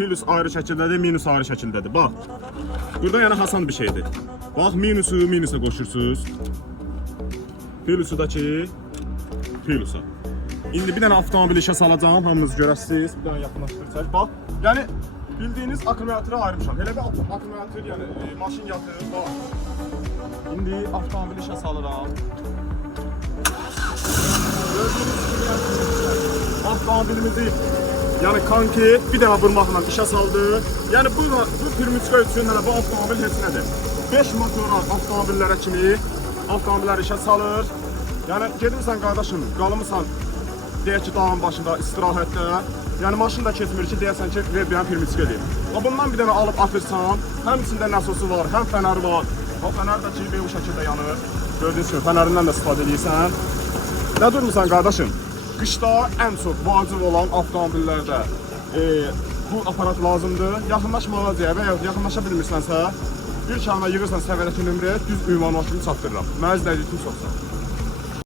plus ayrı şəkildədir, minus ayrı şəkildədir. Bax. Burada yəni asan bir şeydir. Bax, minusu minusa qoşursunuz. Plusu da ki, plusa. İndi bir dənə avtomobili işə salacağım, hamınız görəsiniz. Bir dənə yaxınlaşdıracaq. Bax, yəni bildiyiniz akkumulyatora ayırmışam. Elə bir akkumulyator, yəni maşın yatır. Bax. İndi avtomobili işə salıram. Gördüyünüz kimi avtomobilimizi, yəni konkret bir dənə vurmaqla işə saldı. Yəni bu Pirmitska üçün bu avtomobil heç nədir. 5 motorlu avtomobillərə kimi avtomobillər işə salır. Yəni gedirsən qardaşım, qalmısan deyək ki, dağın başında istirahətdə. Yəni maşın da keçmir ki, deyəsən ki, ver bir dənə Pirmitska deyim. Bundan bir dənə alıb atırsan, həm içində nasosu var, həm fənəri var. O fənər də ki, bu şəkildə yanır. Gördüyünüz kimi fənərindən də istifadə edirsən. Nə durmuşsan qardaşım? Qışda ən çox vacib olan avtomobillərdə bu aparat lazımdır. Yaxınlaş mağazaya və yaxınlaşa bilmirsənsə, bir kağına yığırsan səviyyədəki nömrəyə düz ünvan kimi çatdırıram. Mənə izlədiyiniz üçün çox sağ olun.